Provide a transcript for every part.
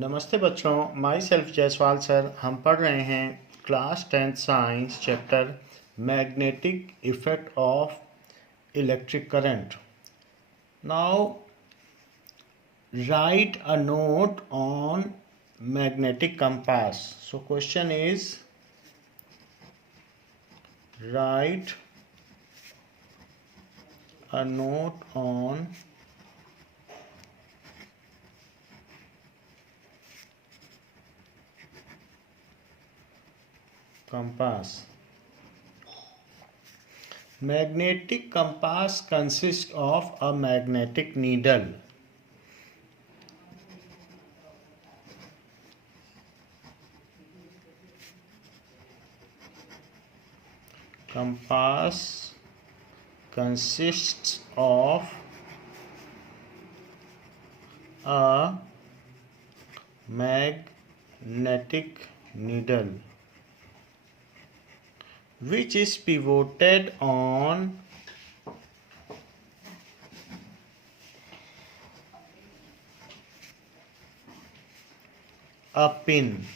नमस्ते बच्चों, my self Jaiswal sir. हम पढ़ रहे हैं class 10th science chapter magnetic effect of electric current. Now right a note on magnetic compass. So question is right a note on compass. Magnetic compass consists of a magnetic needle. Compass consists of a magnetic needle which is pivoted on a pin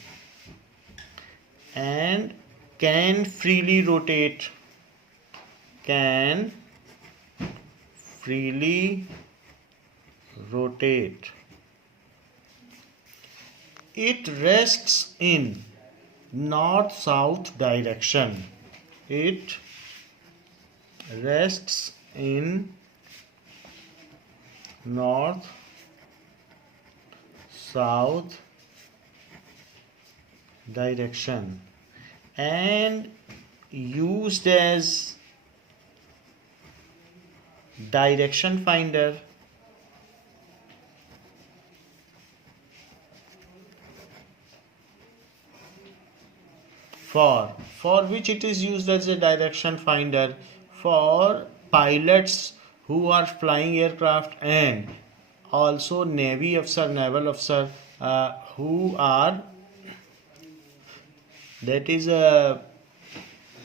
and can freely rotate. It rests in north-south direction. It rests in north-south direction and used as direction finder for which it is used as a direction finder for pilots who are flying aircraft and also naval officer who are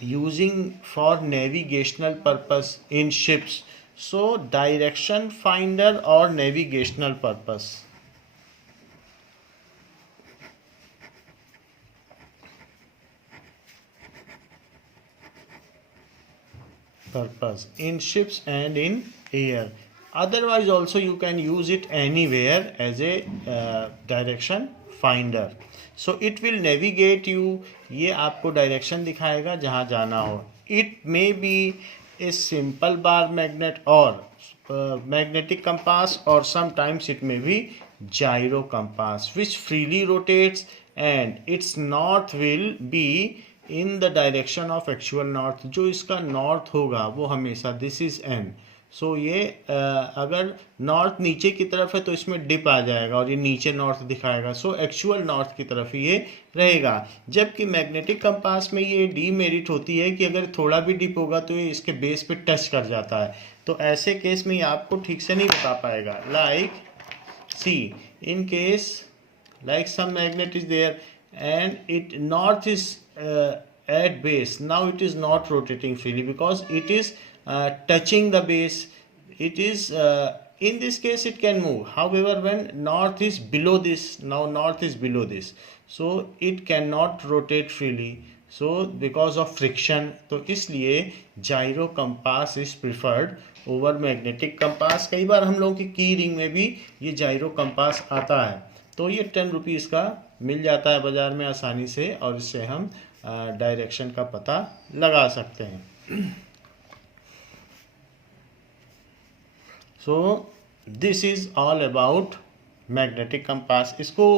using for navigational purpose in ships. So direction finder or navigational purpose. In ships and in air. Otherwise also you can use it anywhere as a direction finder. So it will navigate you. ये आपको direction दिखाएगा जहाँ जाना हो. It may be a simple bar magnet or magnetic compass, or sometimes it may be gyro compass which freely rotates and its north will be in the direction of actual north. जो इसका north होगा वो हमेशा this is N. सो ये अगर north नीचे की तरफ है तो इसमें डिप आ जाएगा और ये नीचे नॉर्थ दिखाएगा. सो एक्चुअल नॉर्थ की तरफ ही ये रहेगा. जबकि मैग्नेटिक कंपास में ये डीमेरिट होती है कि अगर थोड़ा भी डिप होगा तो ये इसके बेस पे टच कर जाता है. तो ऐसे केस में ये आपको ठीक से नहीं बता पाएगा. Like see in case like some magnet is there and it north is at base. Now it is not rotating freely because it is touching the base. It is in this case it can move. However, when north is below this, now north is below this, so it cannot rotate freely. So because of friction, तो इसलिए gyro compass is preferred over magnetic compass. कई बार हम लोगों की की ring में भी ये gyro compass आता है. तो ये 10 रुपीज़ का मिल जाता है बाज़ार में आसानी से और इससे हम डायरेक्शन का पता लगा सकते हैं. So this is all about magnetic compass. इसको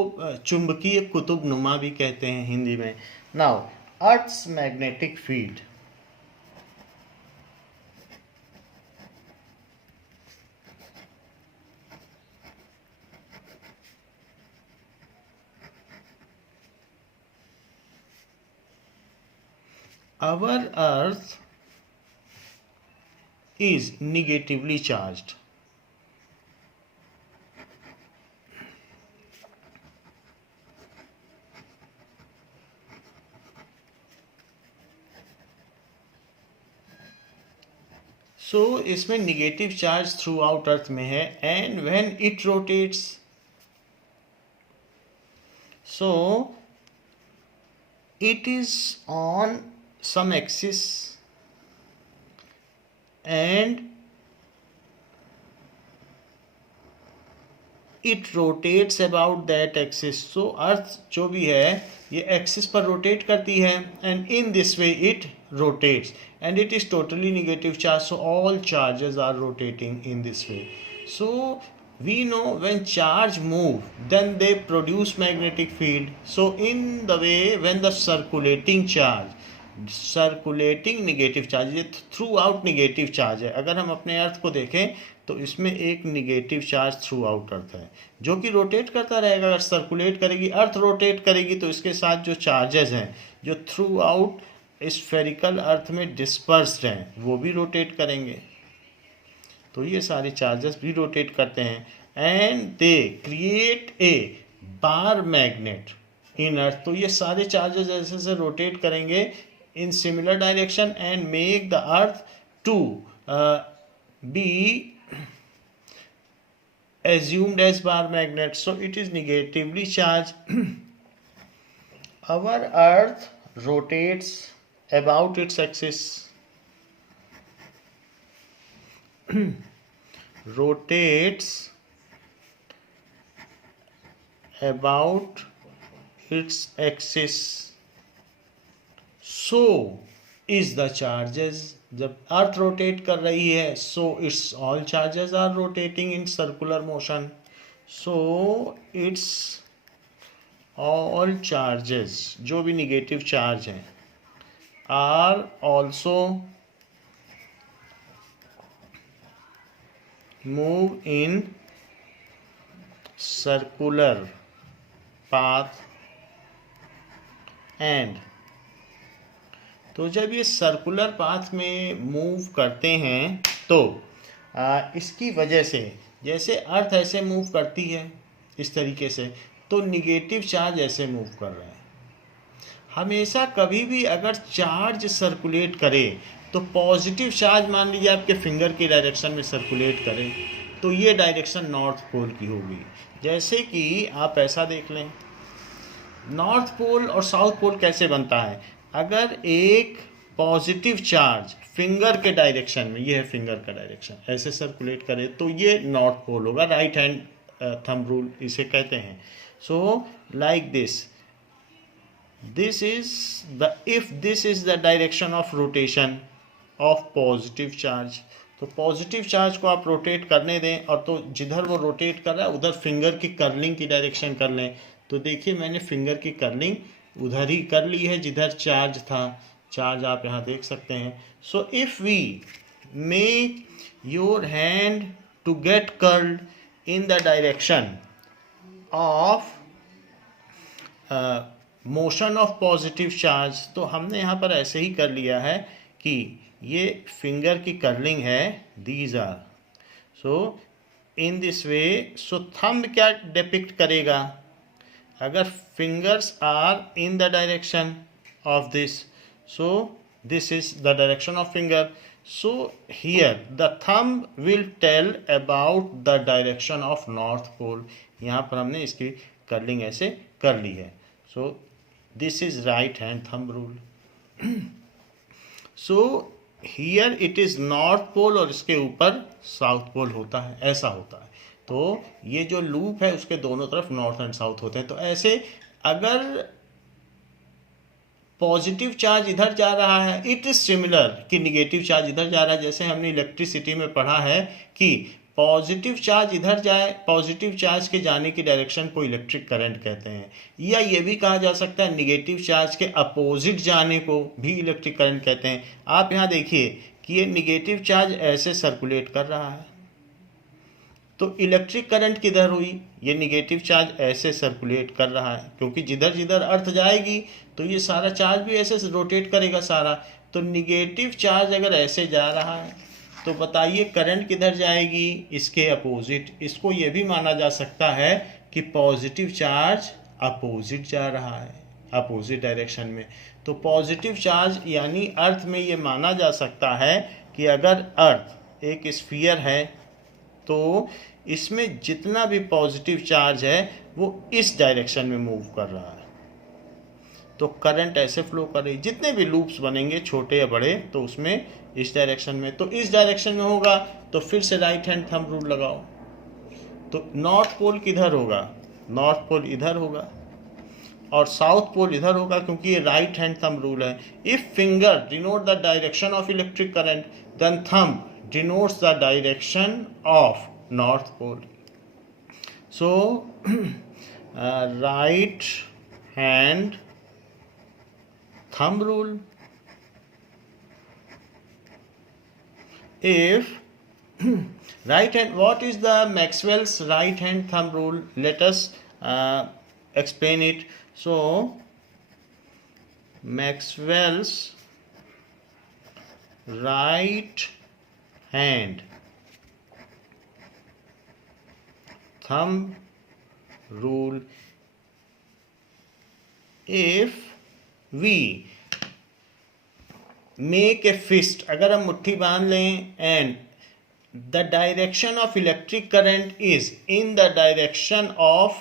चुंबकीय कुतुबनुमा भी कहते हैं हिंदी में. Now earth's magnetic field. Our earth is negatively charged. So इसमें negative charge throughout earth में है. And when it rotates, So it is on some axis and it rotates about that axis. So अर्थ जो भी है ये axis पर rotate करती है, and in this way it rotates and it is totally negative charge. So all charges are rotating in this way. So we know when charge move then they produce magnetic field. So in the way when the circulating negative charge, ये through out negative charge है. अगर हम अपने अर्थ को देखें तो इसमें एक नेगेटिव चार्ज थ्रू आउट अर्थ है जो कि रोटेट करता रहेगा. अगर सर्कुलेट करेगी, अर्थ रोटेट करेगी, तो इसके साथ जो चार्जेस हैं जो थ्रू आउट स्फेरिकल अर्थ में डिस्पर्स्ड हैं वो भी रोटेट करेंगे. तो ये सारे चार्जेस भी रोटेट करते हैं and they create a bar magnet in earth. तो ये सारे चार्जेस ऐसे से रोटेट करेंगे in similar direction and make the earth to be assumed as bar magnet. So it is negatively charged. Our earth rotates about its axis. Rotates about its axis. So is the charges. जब earth rotate कर रही है so its all charges are rotating in circular motion. So its all charges जो भी negative charge हैं are also move in circular path and तो जब ये सर्कुलर पाथ में मूव करते हैं तो इसकी वजह से, जैसे अर्थ ऐसे मूव करती है इस तरीके से, तो निगेटिव चार्ज ऐसे मूव कर रहे हैं. हमेशा कभी भी अगर चार्ज सर्कुलेट करे तो पॉजिटिव चार्ज मान लीजिए आपके फिंगर की डायरेक्शन में सर्कुलेट करे तो ये डायरेक्शन नॉर्थ पोल की होगी. जैसे कि आप ऐसा देख लें, नॉर्थ पोल और साउथ पोल कैसे बनता है. अगर एक पॉजिटिव चार्ज फिंगर के डायरेक्शन में, ये है फिंगर का डायरेक्शन, ऐसे सर्कुलेट करे तो ये नॉर्थ पोल होगा. राइट हैंड थंब रूल इसे कहते हैं. So like this is the, if this is the direction of rotation of positive charge. तो पॉजिटिव चार्ज को आप रोटेट करने दें और तो जिधर वो रोटेट कर रहा है उधर फिंगर की कर्लिंग की डायरेक्शन कर लें. तो देखिए मैंने फिंगर की कर्लिंग उधर ही कर ली है जिधर चार्ज था. चार्ज आप यहाँ देख सकते हैं. So if we make your hand to get curled in the direction of motion of positive charge, तो हमने यहाँ पर ऐसे ही कर लिया है कि ये फिंगर की कर्लिंग है. These are so in this way. So thumb क्या डिपिक्ट करेगा. अगर fingers are in the direction of this, so this is the direction of finger. So here the thumb will tell about the direction of north pole. यहाँ पर हमने इसकी curling ऐसे कर ली है. So this is right hand thumb rule. So here it is north pole और इसके ऊपर south pole होता है, ऐसा होता है. तो ये जो लूप है उसके दोनों तरफ नॉर्थ एंड साउथ होते हैं. तो ऐसे अगर पॉजिटिव चार्ज इधर जा रहा है, इट इज सिमिलर कि निगेटिव चार्ज इधर जा रहा है. जैसे हमने इलेक्ट्रिसिटी में पढ़ा है कि पॉजिटिव चार्ज इधर जाए, पॉजिटिव चार्ज के जाने की डायरेक्शन को इलेक्ट्रिक करंट कहते हैं. या ये भी कहा जा सकता है निगेटिव चार्ज के अपोजिट जाने को भी इलेक्ट्रिक करंट कहते हैं. आप यहाँ देखिए कि ये निगेटिव चार्ज ऐसे सर्कुलेट कर रहा है तो इलेक्ट्रिक करंट किधर हुई. ये निगेटिव चार्ज ऐसे सर्कुलेट कर रहा है क्योंकि जिधर जिधर अर्थ जाएगी तो ये सारा चार्ज भी ऐसे रोटेट करेगा सारा. तो निगेटिव चार्ज अगर ऐसे जा रहा है तो बताइए करंट किधर जाएगी, इसके अपोजिट. इसको ये भी माना जा सकता है कि पॉजिटिव चार्ज अपोजिट जा रहा है, अपोजिट डायरेक्शन में. तो पॉजिटिव चार्ज यानी अर्थ में ये माना जा सकता है कि अगर अर्थ एक स्फीयर है तो इसमें जितना भी पॉजिटिव चार्ज है वो इस डायरेक्शन में मूव कर रहा है, तो करंट ऐसे फ्लो कर रही। जितने भी लूप्स बनेंगे छोटे या बड़े, तो उसमें इस डायरेक्शन में, तो इस डायरेक्शन में होगा, तो फिर से राइट हैंड थंब रूल लगाओ। तो नॉर्थ पोल किधर होगा? नॉर्थ पोल इधर होगा और साउथ पोल इधर होगा, क्योंकि ये राइट हैंड थंब रूल है। If finger denote the direction of electric current, then thumb denotes the direction of north pole. So right hand thumb rule. If right hand, what is the Maxwell's right hand thumb rule? Let us explain it. So Maxwell's right hand thumb rule, if we make a fist, अगर हम मुट्ठी बांध लें, and the direction of electric current is in the direction of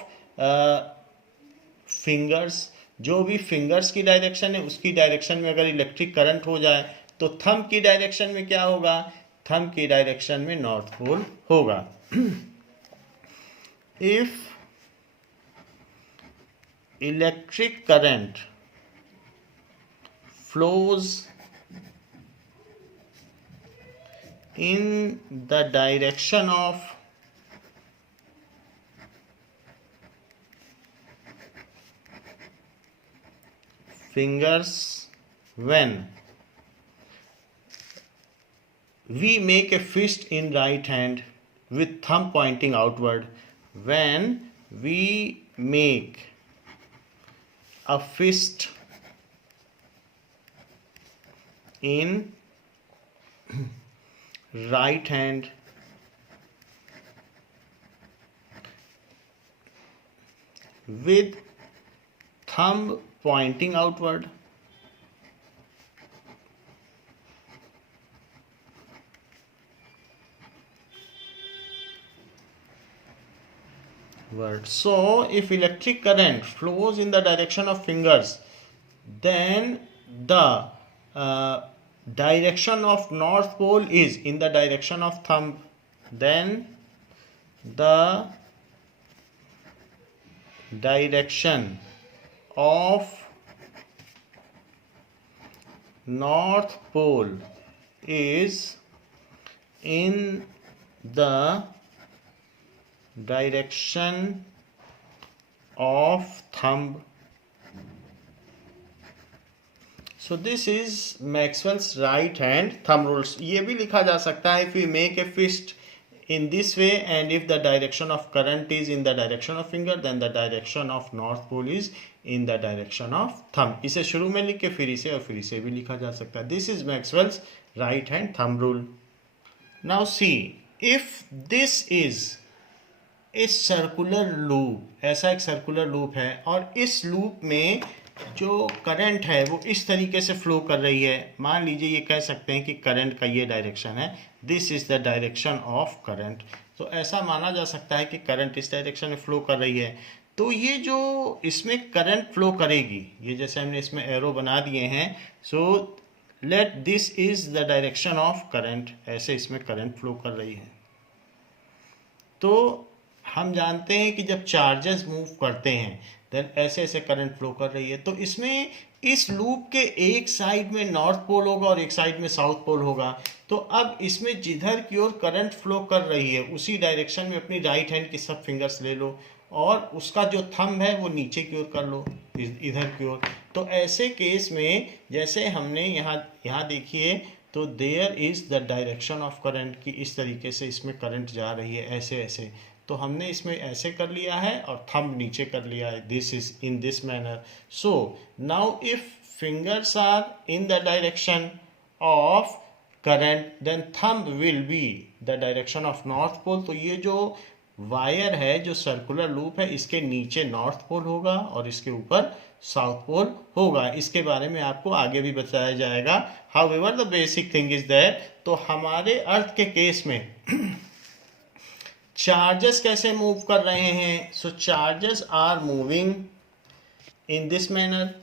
fingers, जो भी fingers की direction है उसकी डायरेक्शन में अगर इलेक्ट्रिक करंट हो जाए, तो थंब की डायरेक्शन में क्या होगा? थंब की डायरेक्शन में नॉर्थ पोल होगा। If electric current flows in the direction of fingers, when we make a fist in right hand with thumb pointing outward, when we make a fist in right hand with thumb pointing outward, so if electric current flows in the direction of fingers, then the direction of north pole is in the direction of thumb, then the direction of north pole is in the direction of thumb. So this is Maxwell's right hand thumb rules. ये भी लिखा जा सकता है, if we make a fist in this way and if the direction of current is in the direction of finger, then the direction of north pole is in the direction of thumb. इसे शुरू में लिख के फिर इसे और फिर इसे भी लिखा जा सकता है. This is Maxwell's right hand thumb rule. Now see, if this is a circular loop, ऐसा एक सर्कुलर लूप है और इस लूप में जो करंट है वो इस तरीके से फ्लो कर रही है. मान लीजिए ये कह सकते हैं कि करंट का ये डायरेक्शन है, this is the direction of current. तो ऐसा माना जा सकता है कि करंट इस डायरेक्शन में फ्लो कर रही है. तो ये जो इसमें करंट फ्लो करेगी, ये जैसे हमने इसमें एरो बना दिए हैं, so let this is the direction of current, ऐसे इसमें करंट फ्लो कर रही है. तो हम जानते हैं कि जब चार्जेस मूव करते हैं देन ऐसे ऐसे करंट फ्लो कर रही है. तो इसमें इस लूप के एक साइड में नॉर्थ पोल होगा और एक साइड में साउथ पोल होगा. तो अब इसमें जिधर की ओर करंट फ्लो कर रही है उसी डायरेक्शन में अपनी राइट हैंड की सब फिंगर्स ले लो और उसका जो थंब है वो नीचे की ओर कर लो, इधर की ओर. तो ऐसे केस में जैसे हमने यहाँ देखिए, तो there is the direction of current, की इस तरीके से इसमें करंट जा रही है ऐसे ऐसे. तो हमने इसमें ऐसे कर लिया है और थंब नीचे कर लिया है, this is in this manner. So now if fingers are in the direction of current then thumb will be the direction of north pole. तो ये जो वायर है, जो सर्कुलर लूप है, इसके नीचे नॉर्थ पोल होगा और इसके ऊपर साउथ पोल होगा. इसके बारे में आपको आगे भी बताया जाएगा. However the basic thing is that, तो हमारे अर्थ के केस में चार्जेस कैसे मूव कर रहे हैं? So charges are moving in this manner,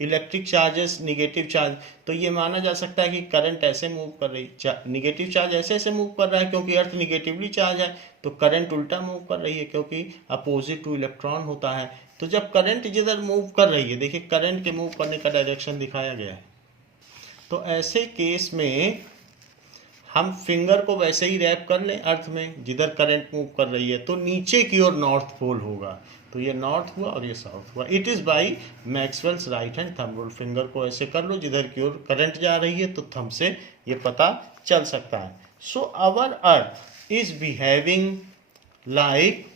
electric charges, negative charge. तो ये माना जा सकता है कि करंट ऐसे मूव कर रही, निगेटिव चार्ज ऐसे ऐसे मूव कर रहा है क्योंकि अर्थ निगेटिवली चार्ज है, तो करंट उल्टा मूव कर रही है क्योंकि अपोजिट टू इलेक्ट्रॉन होता है। तो जब करंट जिधर मूव कर रही है, देखिए करंट के मूव करने का डायरेक्शन दिखाया गया है, तो ऐसे केस में हम फिंगर को वैसे ही रैप कर लें अर्थ में जिधर करंट मूव कर रही है, तो नीचे की ओर नॉर्थ पोल होगा। तो ये नॉर्थ हुआ और ये साउथ हुआ। It is by Maxwell's right hand thumb rule. Finger को ऐसे कर लो जिधर की ओर करंट जा रही है, तो थंब से ये पता चल सकता है। So our earth is behaving like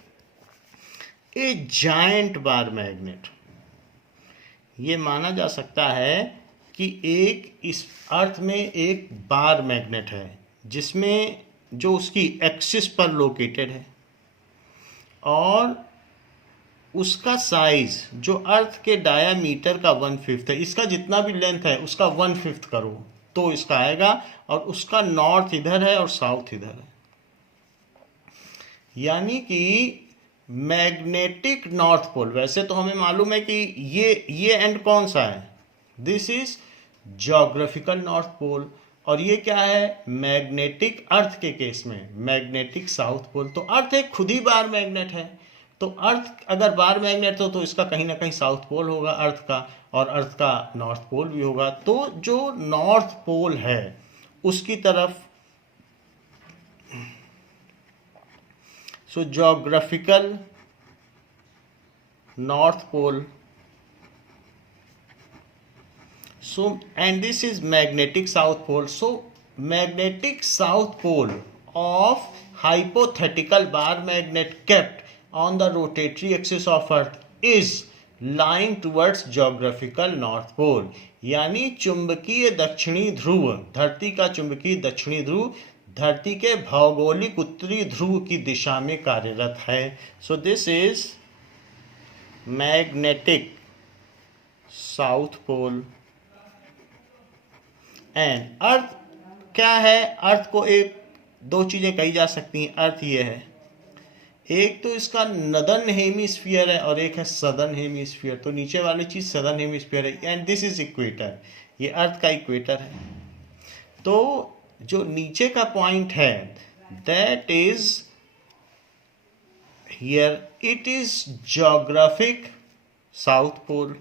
a giant bar magnet. ये माना जा सकता है कि एक इस अर्थ में एक बार मैग्नेट है जिसमें जो उसकी एक्सिस पर लोकेटेड है, और उसका साइज जो अर्थ के डायामीटर का 1/5 है, इसका जितना भी लेंथ है उसका 1/5 करो तो इसका आएगा, और उसका नॉर्थ इधर है और साउथ इधर है। यानी कि मैग्नेटिक नॉर्थ पोल, वैसे तो हमें मालूम है कि ये एंड कौन सा है, this is geographical north pole, और ये क्या है, मैग्नेटिक अर्थ के केस में मैग्नेटिक साउथ पोल। तो अर्थ एक खुद ही बार मैग्नेट है, तो अर्थ अगर बार मैग्नेट हो तो इसका कहीं ना कहीं साउथ पोल होगा अर्थ का, और अर्थ का नॉर्थ पोल भी होगा। तो जो नॉर्थ पोल है उसकी तरफ, so geographical north pole, so and this is magnetic south pole. So magnetic south pole of hypothetical bar magnet kept on the rotatory axis of earth is lying towards geographical north pole। यानी चुंबकीय दक्षिणी ध्रुव, धरती का चुंबकीय दक्षिणी ध्रुव धरती के भौगोलिक उत्तरी ध्रुव की दिशा में कार्यरत है। So this is magnetic south pole. And earth क्या है, अर्थ को एक दो चीज़ें कही जा सकती हैं। अर्थ ये है, एक तो इसका नदर्न हेमीस्फीयर है और एक है सदर्न हेमीस्फीयर। तो नीचे वाली चीज़ सदर्न हेमीस्फीयर है, एंड दिस इज इक्वेटर, ये अर्थ का इक्वेटर है। तो जो नीचे का पॉइंट है that is here, it is geographic south pole,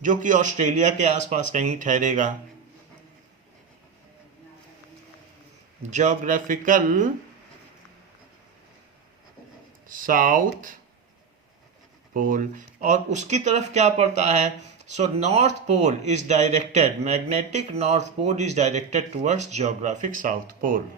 जो कि ऑस्ट्रेलिया के आसपास कहीं ठहरेगा। ज्योग्राफिकल साउथ पोल, और उसकी तरफ क्या पड़ता है, so north pole is directed, magnetic north pole is directed towards geographic south pole.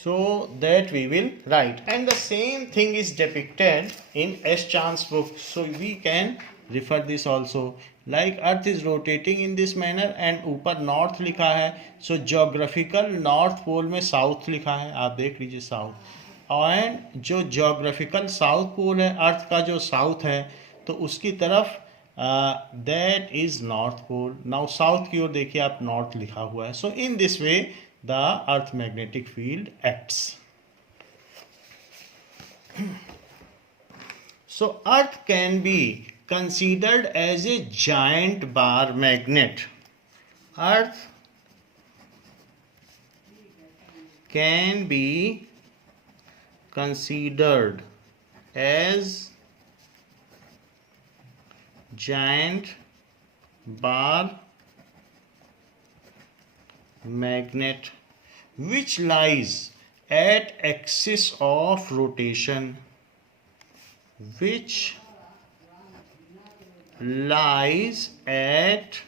So that we will write, and the same thing is depicted in S. Chan's book, so we can refer this also, like earth is rotating in this manner and ऊपर north लिखा है, so geographical north pole में south लिखा है, आप देख लीजिए south, and जो geographical south pole है अर्थ का जो south है तो उसकी तरफ that is north pole। now south की ओर देखिए आप north लिखा हुआ है। so in this way the earth magnetic field acts। so earth can be considered as a giant bar magnet। earth can be considered as giant bar magnet which lies at axis of rotation, which lies at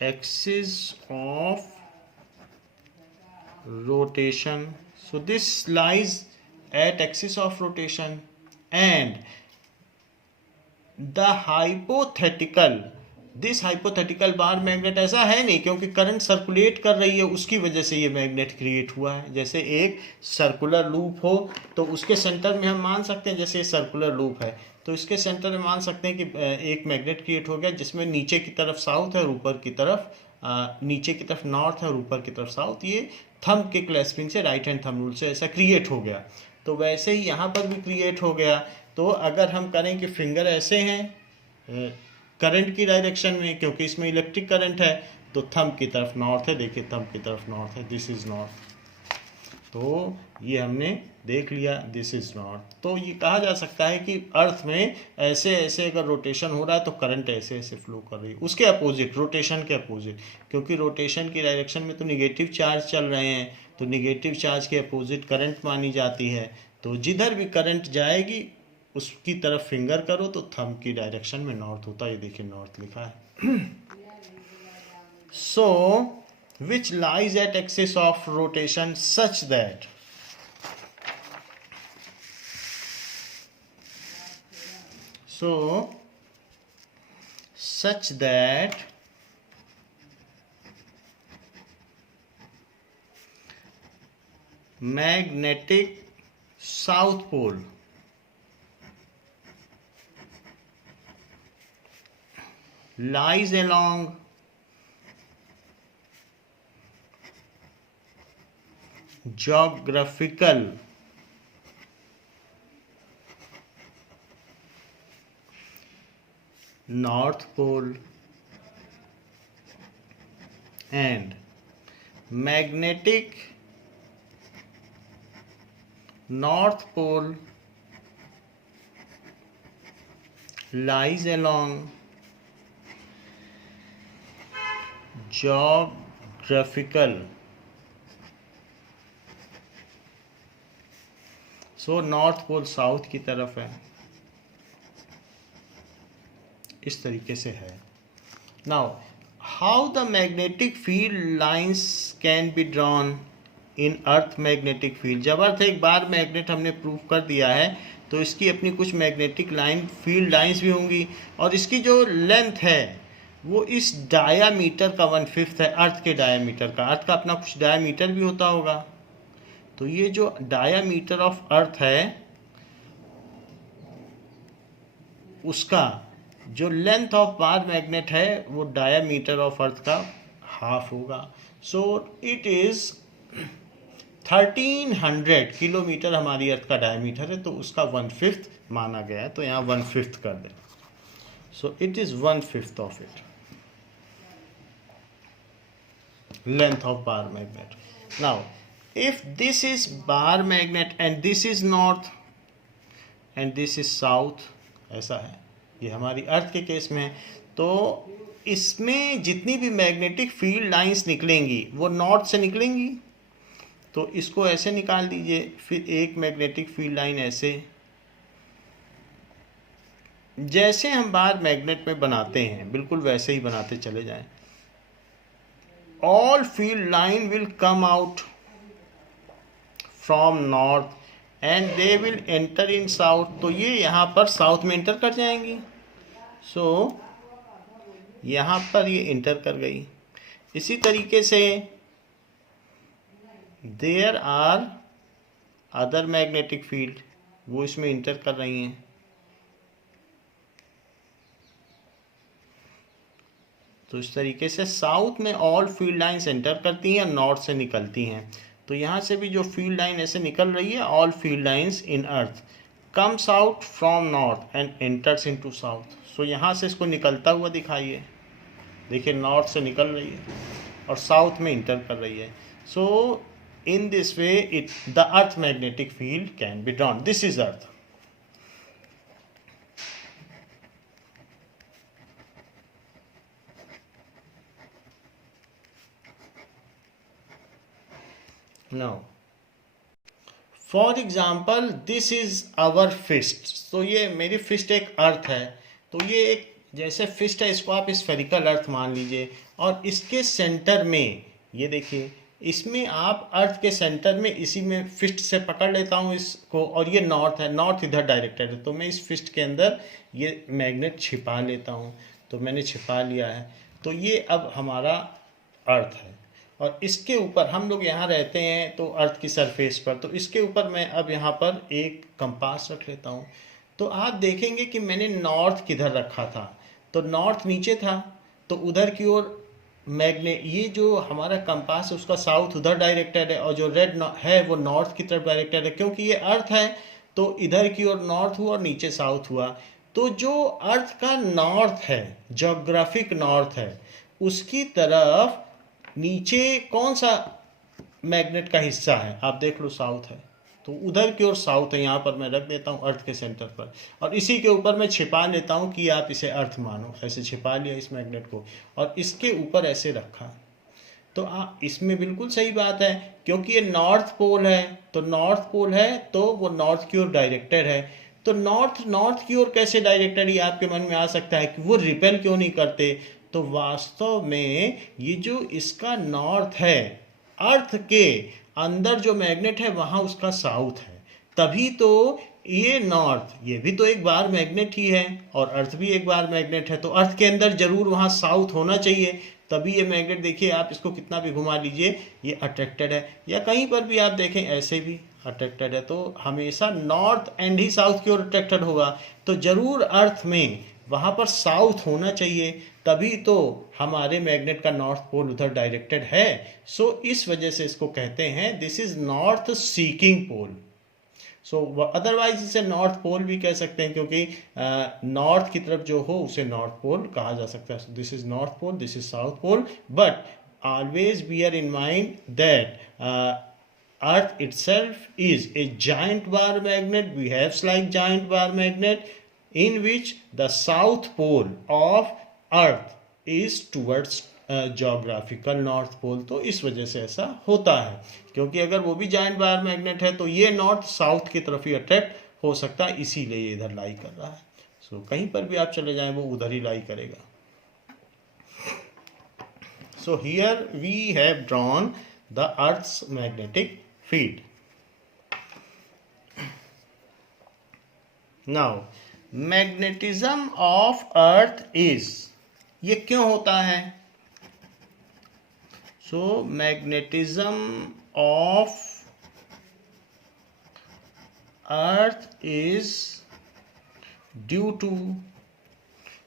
axis of rotation। so this lies at axis of rotation, and the hypothetical this hypothetical bar magnet, ऐसा है नहीं, क्योंकि current circulate कर रही है उसकी वजह से ये मैग्नेट क्रिएट हुआ है। जैसे एक सर्कुलर लूप हो तो उसके सेंटर में हम मान सकते हैं, जैसे ये सर्कुलर लूप है तो इसके सेंटर में मान सकते हैं कि एक मैग्नेट क्रिएट हो गया जिसमें नीचे की तरफ साउथ है और ऊपर की तरफ नीचे की तरफ नॉर्थ है और ऊपर की तरफ साउथ। ये थंब के क्लैस्पिंग से, राइट हैंड थंब रूल से ऐसा क्रिएट हो गया। तो वैसे ही यहाँ पर भी क्रिएट हो गया। तो अगर हम करें कि फिंगर ऐसे हैं करंट की डायरेक्शन में, क्योंकि इसमें इलेक्ट्रिक करंट है, तो थंब की तरफ नॉर्थ है, देखिए थंब की तरफ नॉर्थ है, दिस इज नॉर्थ। तो ये हमने देख लिया, दिस इज नॉर्थ। तो ये कहा जा सकता है कि अर्थ में ऐसे ऐसे अगर रोटेशन हो रहा है तो करंट ऐसे ऐसे फ्लो कर रही है, उसके अपोजिट, रोटेशन के अपोजिट, क्योंकि रोटेशन की डायरेक्शन में तो निगेटिव चार्ज चल रहे हैं, तो निगेटिव चार्ज के अपोजिट करंट मानी जाती है। तो जिधर भी करंट जाएगी उसकी तरफ फिंगर करो तो थंब की डायरेक्शन में नॉर्थ होता है। ये देखिए नॉर्थ लिखा है। सो which lies at axis of rotation such that magnetic south pole lies along geographical north pole and magnetic north pole lies along geographical, so north pole south की तरफ है, इस तरीके से है। Now how the magnetic field lines can be drawn in earth magnetic field. जब earth एक bar magnet हमने प्रूव कर दिया है तो इसकी अपनी कुछ मैग्नेटिक लाइन, फील्ड लाइंस भी होंगी, और इसकी जो लेंथ है वो इस डायामीटर का 1/5 है, अर्थ के डायामीटर का। अर्थ का अपना कुछ डायामीटर भी होता होगा, तो ये जो डायामीटर ऑफ अर्थ है उसका जो लेंथ ऑफ बार मैग्नेट है वो डायामीटर ऑफ अर्थ का हाफ होगा। सो इट इज 1300 किलोमीटर हमारी अर्थ का डायमीटर है, तो उसका 1/5 माना गया है, तो यहाँ 1/5 कर दें। So it is 1/5 of it, length of bar magnet. Now if this is bar magnet and this is north and this is south, ऐसा है, ये हमारी अर्थ के केस में है, तो इसमें जितनी भी मैग्नेटिक फील्ड लाइंस निकलेंगी वो नॉर्थ से निकलेंगी, तो इसको ऐसे निकाल दीजिए। फिर एक मैग्नेटिक फील्ड लाइन ऐसे, जैसे हम बार मैग्नेट में बनाते हैं बिल्कुल वैसे ही बनाते चले जाएं। All field line will come out from north and they will enter in south, तो ये यहाँ पर साउथ में इंटर कर जाएंगी। सो यहाँ पर ये इंटर कर गई। इसी तरीके से there are other magnetic field, वो इसमें इंटर कर रही हैं। तो इस तरीके से साउथ में ऑल फील्ड लाइंस एंटर करती हैं, नॉर्थ से निकलती हैं। तो यहाँ से भी जो फील्ड लाइन ऐसे निकल रही है, all field lines in earth comes out from north and enters into south. So यहाँ से इसको निकलता हुआ दिखाइए, देखिए नॉर्थ से निकल रही है और साउथ में इंटर कर रही है। So in this way it the earth magnetic field can be drawn. This is earth. Now, for example, this is our fist. तो ये मेरी फिस्ट एक अर्थ है, तो ये एक जैसे फिस्ट है इसको आप स्फेरिकल अर्थ मान लीजिए, और इसके सेंटर में ये देखिए, इसमें आप अर्थ के सेंटर में इसी में फिस्ट से पकड़ लेता हूँ इसको, और ये नॉर्थ है, नॉर्थ इधर डायरेक्टेड है, तो मैं इस फिस्ट के अंदर ये मैग्नेट छिपा लेता हूँ। तो मैंने छिपा लिया है। तो ये अब हमारा अर्थ है, और इसके ऊपर हम लोग यहाँ रहते हैं तो अर्थ की सरफेस पर, तो इसके ऊपर मैं अब यहाँ पर एक कंपास रख लेता हूँ। तो आप देखेंगे कि मैंने नॉर्थ किधर रखा था, तो नॉर्थ नीचे था, तो उधर की ओर ये जो हमारा कंपास है उसका साउथ उधर डायरेक्टेड है, और जो रेड है वो नॉर्थ की तरफ डायरेक्टेड है, क्योंकि ये अर्थ है तो इधर की ओर नॉर्थ हुआ और नीचे साउथ हुआ। तो जो अर्थ का नॉर्थ है, जोग्राफिक नॉर्थ है, उसकी तरफ नीचे कौन सा मैग्नेट का हिस्सा है, आप देख लो साउथ है, तो उधर की ओर साउथ है। यहाँ पर मैं रख देता हूँ अर्थ के सेंटर पर, और इसी के ऊपर मैं छिपा लेता हूँ कि आप इसे अर्थ मानो। ऐसे छिपा लिया इस मैग्नेट को, और इसके ऊपर ऐसे रखा। तो इसमें बिल्कुल सही बात है, क्योंकि ये नॉर्थ पोल है, तो नॉर्थ पोल है तो वो नॉर्थ की ओर डायरेक्टेड है। तो नॉर्थ की ओर कैसे डायरेक्टेड, ये आपके मन में आ सकता है कि वो रिपेल क्यों नहीं करते। तो वास्तव में ये जो इसका नॉर्थ है, अर्थ के अंदर जो मैग्नेट है वहां उसका साउथ है, तभी तो ये नॉर्थ, ये भी तो एक बार मैग्नेट ही है, और अर्थ भी एक बार मैग्नेट है, तो अर्थ के अंदर जरूर वहां साउथ होना चाहिए, तभी ये मैग्नेट, देखिए आप इसको कितना भी घुमा लीजिए ये अट्रैक्टेड है। या कहीं पर भी आप देखें ऐसे भी अट्रैक्टेड है, तो हमेशा नॉर्थ एंड ही साउथ की ओर अट्रैक्टेड होगा, तो जरूर अर्थ में वहां पर साउथ होना चाहिए, तभी तो हमारे मैग्नेट का नॉर्थ पोल उधर डायरेक्टेड है। सो इस वजह से इसको कहते हैं this is north seeking pole. So otherwise इसे नॉर्थ पोल भी कह सकते हैं, क्योंकि नॉर्थ की तरफ जो हो उसे नॉर्थ पोल कहा जा सकता है। This is north pole, this is south pole, but always bear in mind that Earth itself is a giant bar magnet, behaves like giant bar magnet, in which the south pole of Earth is towards geographical north pole. तो इस वजह से ऐसा होता है, क्योंकि अगर वो भी जाइंट बार मैग्नेट है तो ये नॉर्थ साउथ की तरफ ही अट्रैक्ट हो सकता है, इसीलिए ये इधर लाई कर रहा है। सो कहीं पर भी आप चले जाएं वो उधर ही लाई करेगा। So here we have drawn the Earth's magnetic field. Now, magnetism of Earth is, ये क्यों होता है? So magnetism of Earth is due to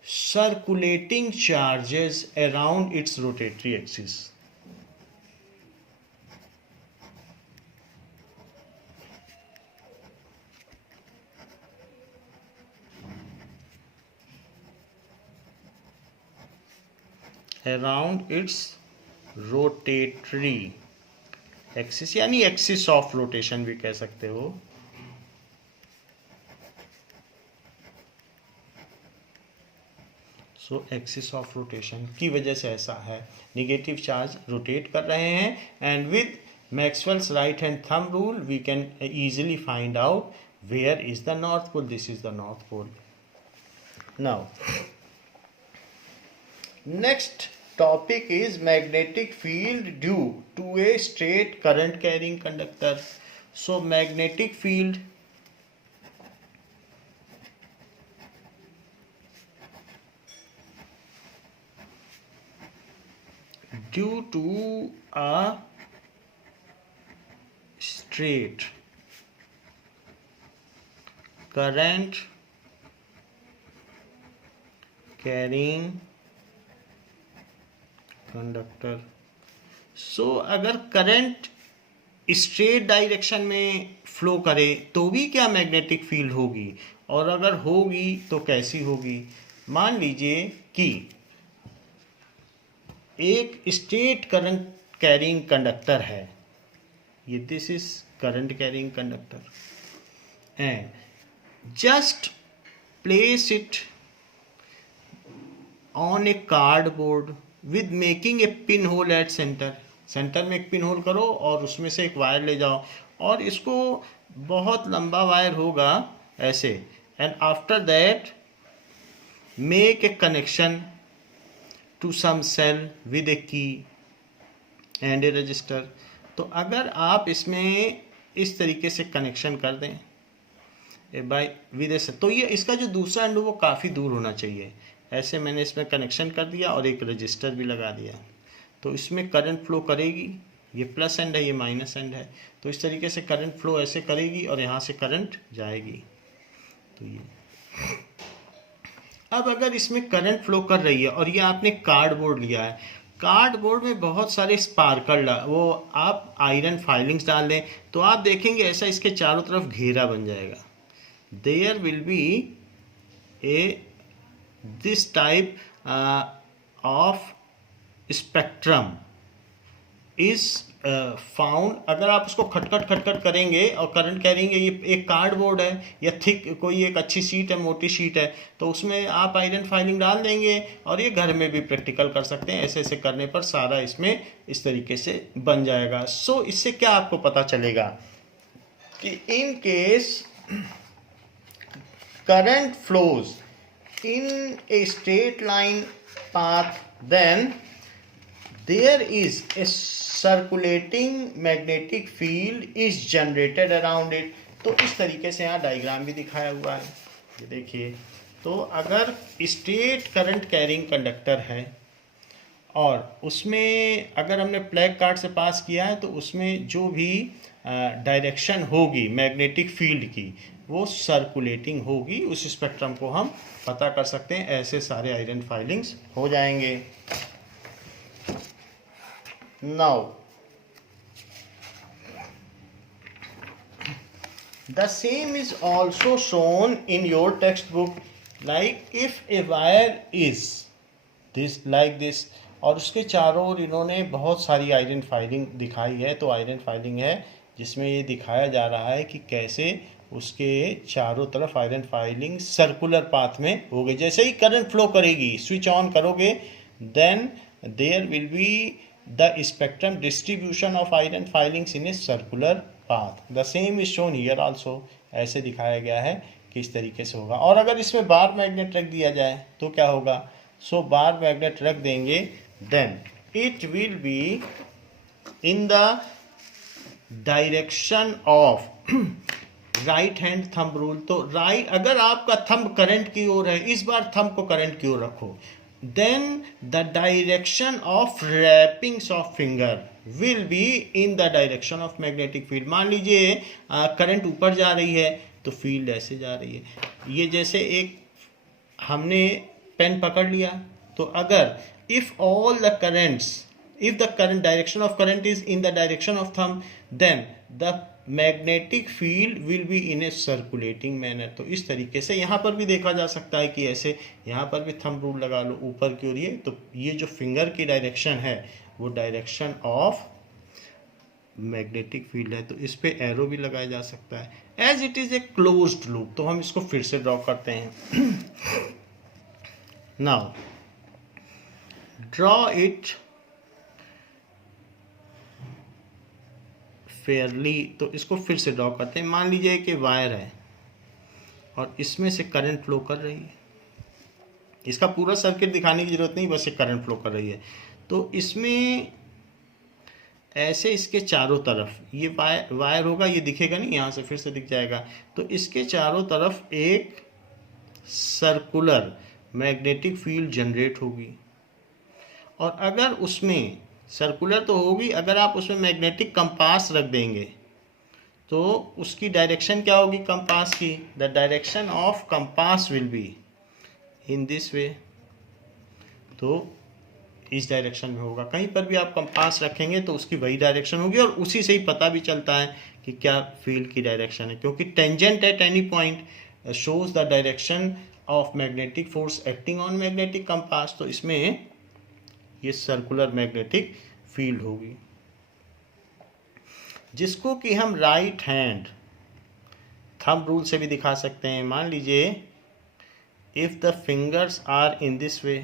circulating charges around its rotatory axis. Around its rotatory axis, यानी axis of rotation भी कह सकते हो। सो axis of rotation की वजह से ऐसा है, निगेटिव चार्ज रोटेट कर रहे हैं, and with Maxwell's right hand thumb rule we can easily find out where is the north pole. This is the north pole. Now next topic is magnetic field due to a straight current carrying conductor. So magnetic field due to a straight current carrying conductor. So अगर current straight direction में flow करे तो भी क्या magnetic field होगी, और अगर होगी तो कैसी होगी? मान लीजिए कि एक स्ट्रेट करंट कैरिंग कंडक्टर है, ये this is current carrying conductor, and just place it on A cardboard with making a pin hole at centre. Centre में एक पिन होल करो और उसमें से एक वायर ले जाओ, और इसको बहुत लंबा वायर होगा ऐसे, and after that make a connection to some cell with a key and A register. तो अगर आप इसमें इस तरीके से कनेक्शन कर दें बाय विद ए, तो ये इसका जो दूसरा एंड वो काफ़ी दूर होना चाहिए, ऐसे मैंने इसमें कनेक्शन कर दिया और एक रजिस्टर भी लगा दिया, तो इसमें करंट फ्लो करेगी। ये प्लस एंड है, ये माइनस एंड है, तो इस तरीके से करंट फ्लो ऐसे करेगी और यहाँ से करंट जाएगी। तो ये अब अगर इसमें करंट फ्लो कर रही है और ये आपने कार्डबोर्ड लिया है, कार्डबोर्ड में बहुत सारे स्पार्कल वो आप आयरन फाइलिंग्स डाल दें तो आप देखेंगे ऐसा इसके चारों तरफ घेरा बन जाएगा। There will be a this type of spectrum is found. अगर आप उसको खटखट खटखट करेंगे और करंट करेंगे, ये एक कार्डबोर्ड है या थिक कोई एक अच्छी शीट है, मोटी शीट है, तो उसमें आप आयरन फाइलिंग डाल देंगे और ये घर में भी प्रैक्टिकल कर सकते हैं। ऐसे ऐसे करने पर सारा इसमें इस तरीके से बन जाएगा। सो इससे क्या आपको पता चलेगा कि in case current flows in a straight line path, then there is a circulating magnetic field is generated around it। तो इस तरीके से यहाँ डायग्राम भी दिखाया हुआ है, ये देखिए। तो अगर स्ट्रेट करंट कैरिंग कंडक्टर है और उसमें अगर हमने प्लग कार्ड से पास किया है तो उसमें जो भी डायरेक्शन होगी मैग्नेटिक फील्ड की वो सर्कुलेटिंग होगी, उस स्पेक्ट्रम को हम पता कर सकते हैं। ऐसे सारे आयरन फाइलिंग्स हो जाएंगे। Now the same is also shown in your text book, like if a wire is this like this, और उसके चारों ओर इन्होंने बहुत सारी आयरन फाइलिंग दिखाई है। तो आयरन फाइलिंग है जिसमें ये दिखाया जा रहा है कि कैसे उसके चारों तरफ आयरन फाइलिंग सर्कुलर पाथ में हो गई। जैसे ही करंट फ्लो करेगी, स्विच ऑन करोगे, then there will be the spectrum distribution of iron filings in a circular path. The same is shown here also. ऐसे दिखाया गया है कि इस तरीके से होगा। और अगर इसमें बार मैग्नेट रख दिया जाए तो क्या होगा? सो बार मैग्नेट रख देंगे, then it will be in the direction of right hand thumb rule. तो राइट, अगर आपका थंब करंट की ओर है, इस बार थंब को करंट की ओर रखो, then the direction of wrappings of finger will be in the direction of magnetic field. मान लीजिए करंट ऊपर जा रही है तो फील्ड ऐसे जा रही है। ये जैसे एक हमने पेन पकड़ लिया, तो अगर if all the currents, if the current direction of current is in the direction of thumb, then the magnetic field will be in a circulating manner। तो इस तरीके से यहाँ पर भी देखा जा सकता है कि ऐसे यहाँ पर भी थंब रूल लगा लो ऊपर की ओर। ये तो ये जो फिंगर की डायरेक्शन है वो डायरेक्शन ऑफ मैग्नेटिक फील्ड है, तो इस पे एरो भी लगाया जा सकता है। As it is a closed loop, तो हम इसको फिर से ड्रॉ करते हैं। नाउ ड्रॉ इट फेयरली, तो इसको फिर से ड्रॉ करते हैं। मान लीजिए कि वायर है और इसमें से करंट फ्लो कर रही है। इसका पूरा सर्किट दिखाने की जरूरत नहीं, बस ये करंट फ्लो कर रही है। तो इसमें ऐसे इसके चारों तरफ ये वायर होगा, ये दिखेगा नहीं, यहाँ से फिर से दिख जाएगा। तो इसके चारों तरफ एक सर्कुलर मैग्नेटिक फील्ड जनरेट होगी। और अगर उसमें सर्कुलर तो होगी, अगर आप उसमें मैग्नेटिक कंपास रख देंगे तो उसकी डायरेक्शन क्या होगी कंपास की? The direction of compass will be in this वे। तो इस डायरेक्शन में होगा। कहीं पर भी आप कंपास रखेंगे तो उसकी वही डायरेक्शन होगी, और उसी से ही पता भी चलता है कि क्या फील्ड की डायरेक्शन है, क्योंकि tangent at any point shows the direction of magnetic force acting on magnetic compass. तो इसमें ये सर्कुलर मैग्नेटिक फील्ड होगी, जिसको कि हम राइट हैंड थंब रूल से भी दिखा सकते हैं। मान लीजिए if the fingers are in this way,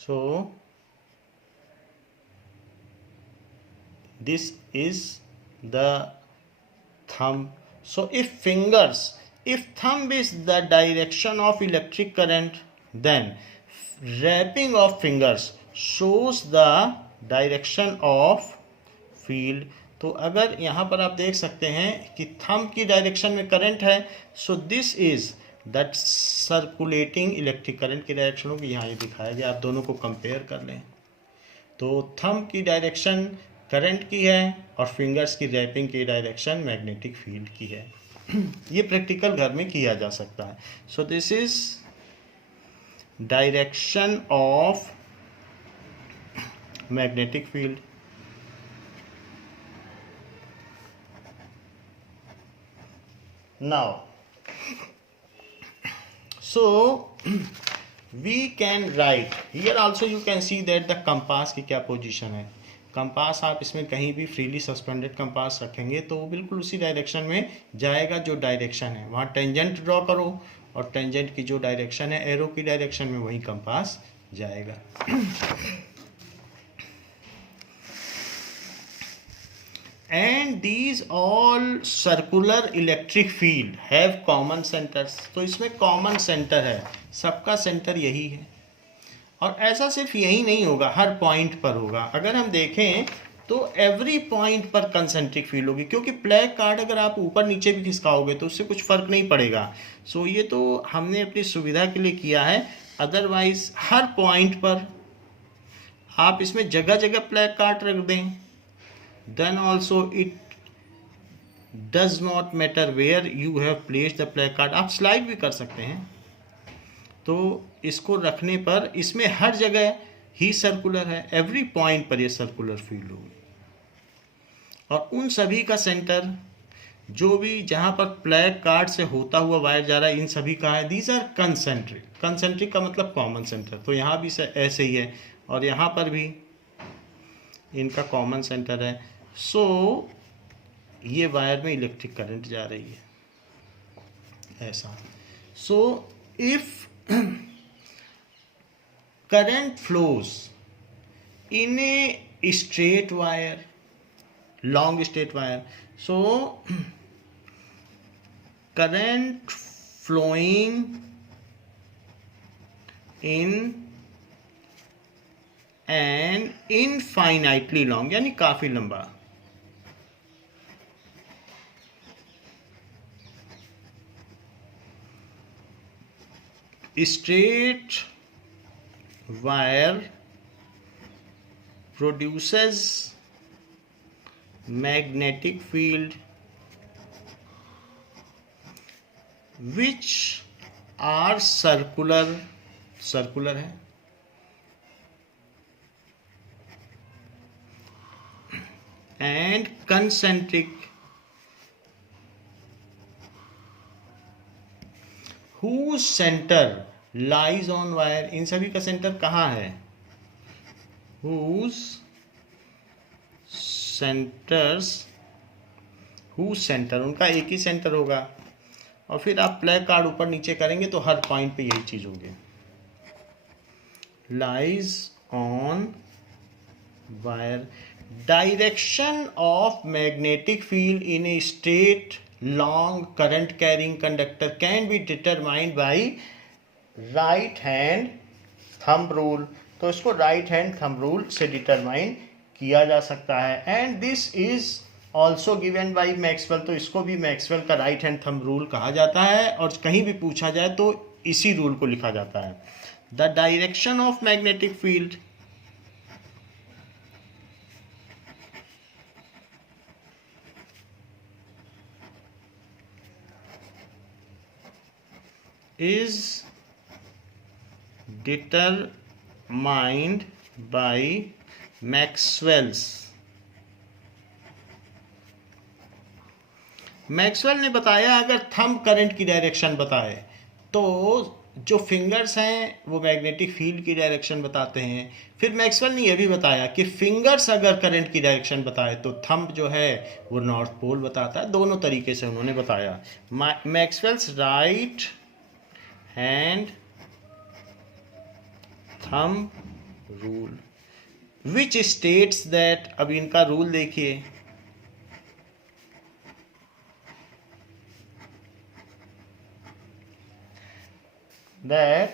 so this is the thumb। so if thumb is the direction of electric current, then wrapping of fingers shows the direction of field। तो अगर यहाँ पर आप देख सकते हैं कि थंब की डायरेक्शन में करंट है, so this is that circulating electric current की डायरेक्शन होगी। यहाँ ये दिखाया गया, आप दोनों को कंपेयर कर लें तो थंब की डायरेक्शन करंट की है और फिंगर्स की रैपिंग की डायरेक्शन मैग्नेटिक फील्ड की है। ये प्रैक्टिकल घर में किया जा सकता है। So this is direction of magnetic field. Now, so we can write here also, you can see that the compass की क्या पोजीशन है। कंपास आप इसमें कहीं भी फ्रीली सस्पेंडेड कंपास रखेंगे तो वो बिल्कुल उसी डायरेक्शन में जाएगा जो डायरेक्शन है। वहाँ टेंजेंट ड्रॉ करो और टेंजेंट की जो डायरेक्शन है एरो की डायरेक्शन में वही कंपास जाएगा। And these all circular electric field have common centres. तो इसमें कॉमन सेंटर है, सबका सेंटर यही है। और ऐसा सिर्फ यही नहीं होगा, हर पॉइंट पर होगा। अगर हम देखें तो एवरी पॉइंट पर कंसेंट्रिक फील्ड होगी, क्योंकि प्लेग कार्ड अगर आप ऊपर नीचे भी खिसकाओगे तो उससे कुछ फर्क नहीं पड़ेगा। सो ये तो हमने अपनी सुविधा के लिए किया है, अदरवाइज हर पॉइंट पर आप इसमें जगह जगह प्लेग कार्ड रख दें, then also it does not matter where you have placed the placard। आप स्लाइड भी कर सकते हैं। तो इसको रखने पर इसमें हर जगह ही सर्कुलर है, एवरी पॉइंट पर ये सर्कुलर फील्ड होगी। और उन सभी का सेंटर जो भी जहाँ पर प्लेग कार्ड से होता हुआ वायर जा रहा है, इन सभी का है, दीज आर कंसेंट्रिक। कंसेंट्रिक का मतलब कॉमन सेंटर। तो यहाँ भी ऐसे ही है और यहाँ पर भी इनका कॉमन सेंटर है। सो ये वायर में इलेक्ट्रिक करंट जा रही है ऐसा। So if current flows in a straight wire, long straight wire, so current flowing in an infinitely long, यानी काफी लंबा, straight wire produces magnetic field which are circular है, and concentric, whose center lies on wire। इन सभी का centre कहाँ है? whose centre, उनका एक ही सेंटर होगा। और फिर आप प्लेग कार्ड ऊपर नीचे करेंगे तो हर पॉइंट पे यही चीज होगी, lies on wire। Direction of magnetic field in a straight long current carrying conductor can be determined by right hand thumb rule. तो इसको राइट हैंड थंब रूल से डिटरमाइन किया जा सकता है। And this is also given by Maxwell. तो इसको भी मैक्सवेल का राइट हैंड थंब रूल कहा जाता है और कहीं भी पूछा जाए तो इसी रूल को लिखा जाता है। The direction of magnetic field is determined by Maxwell's। Maxwell ने बताया अगर थंब करंट की डायरेक्शन बताए तो जो फिंगर्स हैं वो मैग्नेटिक फील्ड की डायरेक्शन बताते हैं। फिर मैक्सवेल ने यह भी बताया कि फिंगर्स अगर करंट की डायरेक्शन बताए तो थंब जो है वो नॉर्थ पोल बताता है। दोनों तरीके से उन्होंने बताया। Maxwell's right hand thumb rule which states that, अब इनका रूल देखिए, that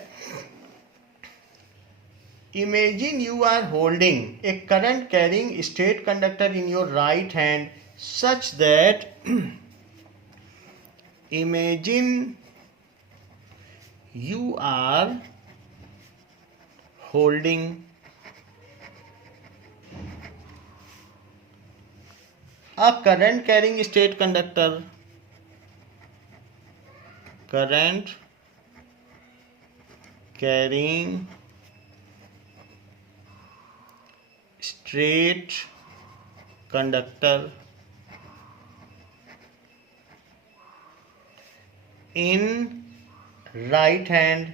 Imagine you are holding a current carrying state conductor in your right hand such that imagine you are holding a current carrying state conductor, current carrying straight conductor in right hand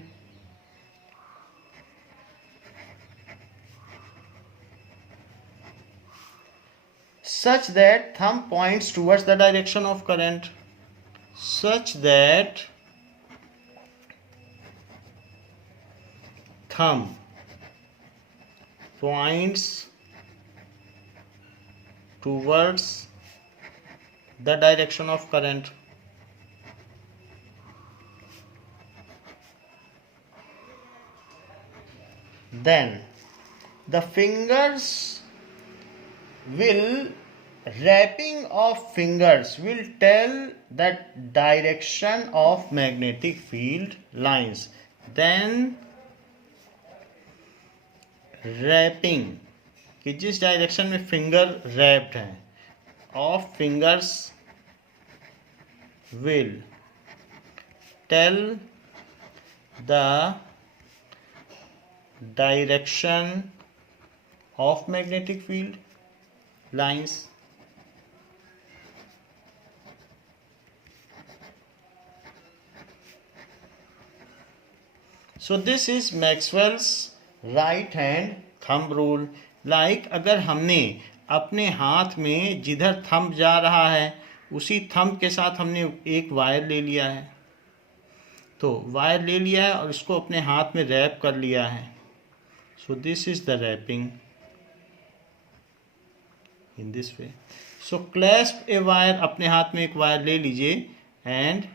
such that thumb points towards the direction of current, such that thumb points towards the direction of current. Then the fingers will, wrapping of fingers will tell the direction of magnetic field lines. Then wrapping कि जिस direction में finger wrapped हैं of fingers will tell the direction of magnetic field lines. So this is Maxwell's right hand thumb rule. Like अगर हमने अपने हाथ में जिधर थंब जा रहा है उसी थंब के साथ हमने एक वायर ले लिया है, तो वायर ले लिया है और इसको अपने हाथ में रैप कर लिया है. So this is the wrapping in this way. So clasp a wire, अपने हाथ में एक वायर ले लीजिए एंड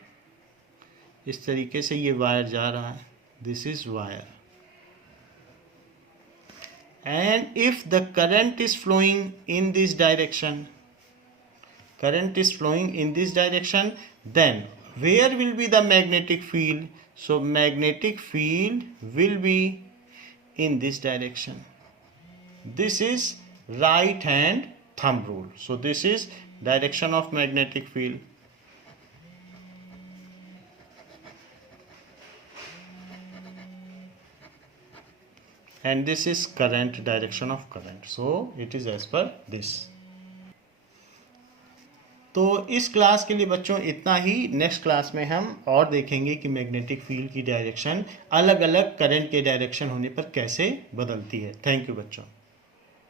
इस तरीके से ये वायर जा रहा है. This is wire. And if the current is flowing in this direction, then where will be the magnetic field? So magnetic field will be in this direction. This is right hand thumb rule. So this is direction of magnetic field. And this is current, direction of current. So it is as per this. तो इस class के लिए बच्चों इतना ही. Next class में हम और देखेंगे कि मैग्नेटिक फील्ड की डायरेक्शन अलग अलग करंट के डायरेक्शन होने पर कैसे बदलती है. थैंक यू बच्चों.